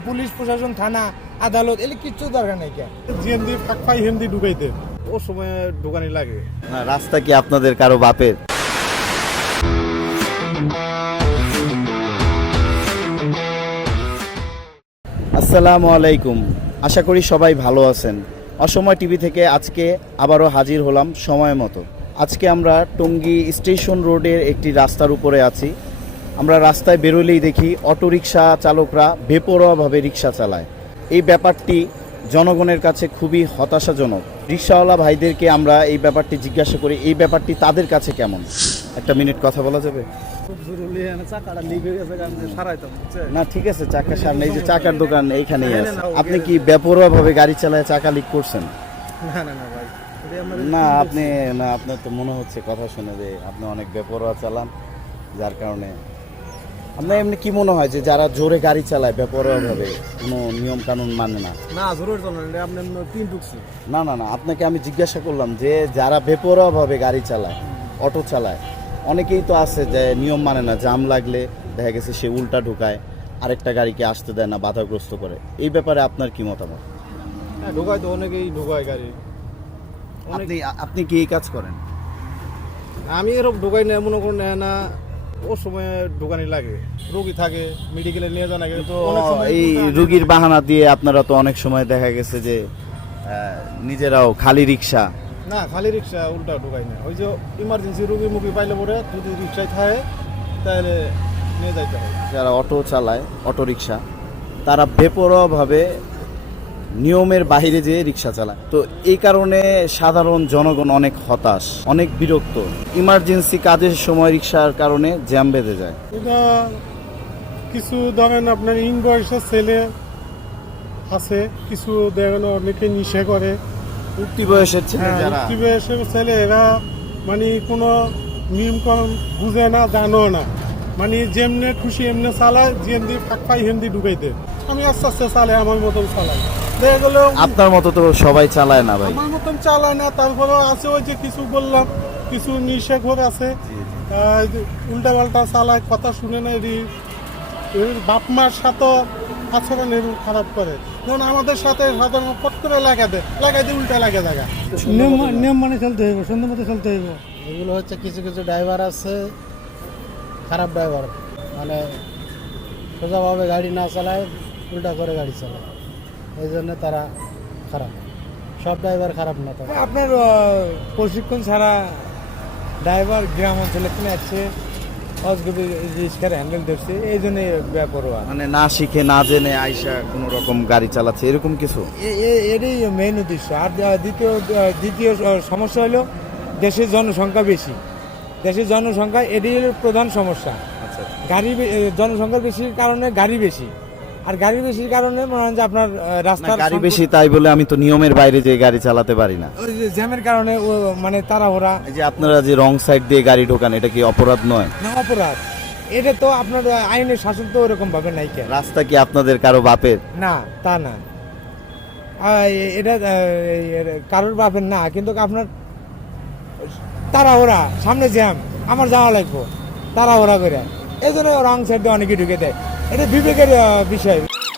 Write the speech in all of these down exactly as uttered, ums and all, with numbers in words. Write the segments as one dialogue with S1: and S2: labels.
S1: Police প্রশাসন, থানা, আদালত এলে কিচ্ছু দরকার নাই। কে
S2: জিএনডি ফাঁকফাই হিন্দি ঢুকাইতে ও সময় দোকানে লাগে
S3: না, রাস্তা কি আপনাদের কারো বাপের? আসসালামু আলাইকুম, আশা করি সবাই ভালো আছেন। অসময় টিভি থেকে আজকে আবারও হাজির হলাম সময় মতো। আজকে আমরা টঙ্গী স্টেশন রোডের একটি রাস্তার উপরে আছি। আমরা রাস্তায় বেরোলেই দেখি অটোরিকশা চালকরা বেপরোয়াভাবে রিক্সা চালায়। এই ব্যাপারটি জনগণের কাছে খুবই হতাশাজনক। রিক্সাওয়ালা ভাইদেরকে আমরা এই ব্যাপারটি জিজ্ঞাসা করি, এই ব্যাপারটি তাদের কাছে কেমন। একটা মিনিট কথা বলা যাবে? না ঠিক আছে, চাকার সামনে এই যে চাকার দোকান এইখানেই আছে। আপনি কি বেপরোয়াভাবে গাড়ি চালায় চাকা লিক করছেন? না আপনি না, আপনার তো মনে হচ্ছে কথা শুনে যে আপনি অনেক বেপরোয়া চালান, যার কারণে আপনার এমনি কি মনে হয় যে যারা জোরে গাড়ি চালায় বেপরোয়াভাবে, কোনো নিয়ম কানুন মানে না?
S2: না জোরে চলেন, আপনি তিন ঢুকছি।
S3: না না না, আপনাকে আমি জিজ্ঞাসা করলাম যে যারা বেপরোয়াভাবে গাড়ি চালায়, অটো চালায়, অনেকেই তো আছে যে নিয়ম মানে না, জাম লাগলে দেখা গেছে সে উল্টা ঢুকায়, আরেকটা গাড়িকে আসতে দেয় না, বাধাগ্রস্ত করে। এই ব্যাপারে আপনার কি মতামত?
S2: হ্যাঁ ঢুকায় তো, অনেকেই ঢুকায় গাড়ি।
S3: আপনি আপনি কি এই কাজ করেন?
S2: আমি এরকম ঢুকাই না, মনে করেন না ও সময় দোকানে লাগে, রোগী থাকে, মেডিকেলে নিয়ে যান আগে তো।
S3: এই রুগীর বাহানা দিয়ে আপনারা তো অনেক সময় দেখা গেছে যে নিজেরাও খালি রিক্সা।
S2: না খালি রিক্সা উল্টা ঢুকাই না, ওই যে ইমার্জেন্সি রুগী মুখী পাইলে পরে যদি রিক্সায় থাকে তাহলে নিয়ে যাইতে হয়।
S3: যারা অটো চালায়, অটো রিক্সা, তারা বেপরোয়াভাবে নিয়মের বাইরে যেয়ে রিক্সা চালায়। তো এই কারণে সাধারণ জনগণ অনেক হতাশ, অনেক বিরক্ত। ইমার্জেন্সি কাজের সময় রিক্সার কারণে জ্যাম বেঁধে যায়।
S2: এটা কিছু ধরেন আপনার ইন বয়সের ছেলে আছে, কিছু দেখেন অনেকে নিশে করে,
S3: উঠতি বয়সের ছেলে
S2: হ্যাঁ,
S3: যারা
S2: উঠতি বয়সের ছেলে, এরা মানে কোনো নিয়মকানুন বুঝে না, জানো না, মানে যেমনি খুশি এমনি চালায়, যেমনি ফাঁক পাই হেমদি ঢুকাইতে। আমি আস্তে আস্তে চালাই, আমার মতন চালাই। দেখা গেল
S3: আপনার মতো তো সবাই চালায় না ভাই।
S2: আমার মতন চালায় না, তারপরেও আছে ওই যে কিছু বললাম, কিছু নিষেঘর আছে, উল্টা পাল্টা চালায়, কথা শুনে না, বাপ মার সাথে আচরণ এরকম খারাপ করে। যেমন আমাদের সাথে সাধারণ পট করে লাগা দেয়, লাগাই দিয়ে উল্টা লাগা জায়গা। নিয়ম মানে চলতে হইব, সুন্দর মতো চলতে হইব। এগুলো হচ্ছে কিছু কিছু ড্রাইভার আছে খারাপ ড্রাইভার, মানে সোজাভাবে গাড়ি না চালায়, উল্টা করে গাড়ি চালায়, এই জন্য তারা খারাপ। সব ড্রাইভার খারাপ না। তো
S1: আপনার প্রশিক্ষণ ছাড়া ড্রাইভার গ্রাম অঞ্চলে কিনে আসছে, অজগবি রিক্সার হ্যান্ডেল ধরছে, এই জন্যই বেপরোয়া।
S3: মানে না শিখে না জেনে আইসা কোনো রকম গাড়ি চালাচ্ছে, এরকম কিছু।
S1: এটাই মেইন উদ্দেশ্য। আর দ্বিতীয় দ্বিতীয় সমস্যা হলো দেশের জনসংখ্যা বেশি, দেশের জনসংখ্যা এটাই হলো প্রধান সমস্যা।
S3: আচ্ছা,
S1: গাড়ি জনসংখ্যা বেশির কারণে গাড়ি বেশি, আর গাড়ি বেশির কারণে মনে হয় যে আপনার রাস্তার
S3: গাড়ি বেশি তাই বলে আমি তো নিয়মের বাইরে যে গাড়ি চালাতে পারি না।
S1: ওই যে জ্যামের কারণে মানে তাড়াহুড়া।
S3: এই যে আপনারা যে রং সাইড দিয়ে গাড়ি ঢোকান, এটা কি অপরাধ নয়?
S1: না অপরাধ, এটা তো আপনার আইনের শাসন তো ওরকম ভাবে নাই। কেন
S3: রাস্তা কি আপনাদের কারো বাপের?
S1: না, তা না, এটা কারোর বাপের না, কিন্তু আপনার তাড়াহুড়া, সামনে জ্যাম, আমার যাওয়া লাগবো, তাড়াহুড়া করে, এই জন্য রং সাইড দিয়ে অনেকে ঢুকে দেয়। এটা বিবেকের বিষয়।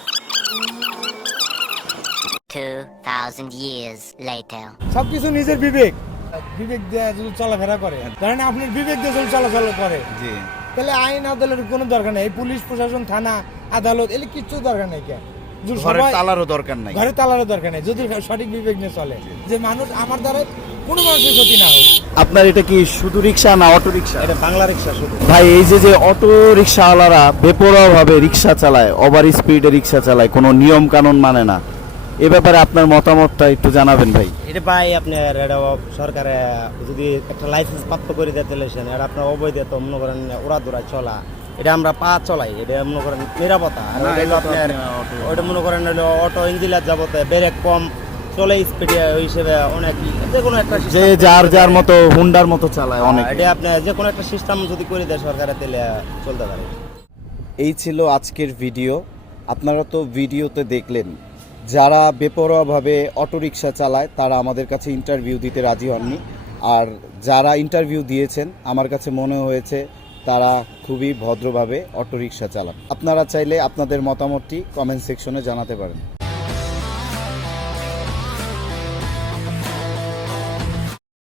S4: two thousand years later.
S1: সবকিছু নিজের বিবেক বিবেক দিয়ে যদি চলাফেরা করে, ধরেন আপনার বিবেক দিয়ে যদি চলাচল করে,
S3: জি,
S1: তাহলে আইন আদালতের কোনো দরকার নেই। পুলিশ প্রশাসন, থানা, আদালত এলে কিচ্ছু দরকার নেই। কেন
S3: ঘরের তালারও দরকার নাই,
S1: ঘরে তালারও দরকার নেই, যদি সঠিক বিবেক নিয়ে চলে, যে মানুষ আমার দ্বারা কোনো মানুষের ক্ষতি না হোক।
S3: আপনার এটা কি শুধু রিক্সা না অটো রিক্সা?
S2: এটা বাংলা রিক্সা শুধু।
S3: ভাই এই যে যে অটো রিক্সাওয়ালারা বেপরোয়া ভাবে রিক্সা চালায়, ওভার স্পিডে রিক্সা চালায়, কোনো নিয়ম কানুন মানে না, এ ব্যাপারে আপনার মতামতটা একটু জানাবেন ভাই।
S5: এটা ভাই আপনার এটা সরকারে যদি একটা লাইসেন্স প্রাপ্ত করে দিতে লেছেন, এটা আপনার অবৈধ, তো মনে করেন ওরা দৌড়ায় চলা, এটা আমরা পা চলাই, এটা মনে করেন নিরাপত্তা। আর ওইটা আপনার ওইটা মনে করেন হলো অটো ইঞ্জিলার যাবতে ব্রেক কম চলে, স্পিডে ওই হিসেবে অনেক, যে কোনো একটা
S3: যে যার যার মতো হুন্ডার মতো চালায় অনেক।
S5: এটা আপনার যে কোনো একটা সিস্টেম যদি করে দেয় সরকারে, তাহলে চলতে পারে।
S3: এই ছিল আজকের ভিডিও। আপনারা তো ভিডিওতে দেখলেন যারা বেপরোয়াভাবে অটোরিকশা চালায় তারা আমাদের কাছে ইন্টারভিউ দিতে রাজি হননি, আর যারা ইন্টারভিউ দিয়েছেন আমার কাছে মনে হয়েছে তারা খুবই ভদ্রভাবে অটোরিকশা চালান। আপনারা চাইলে আপনাদের মতামতটি কমেন্ট সেকশনে জানাতে পারেন।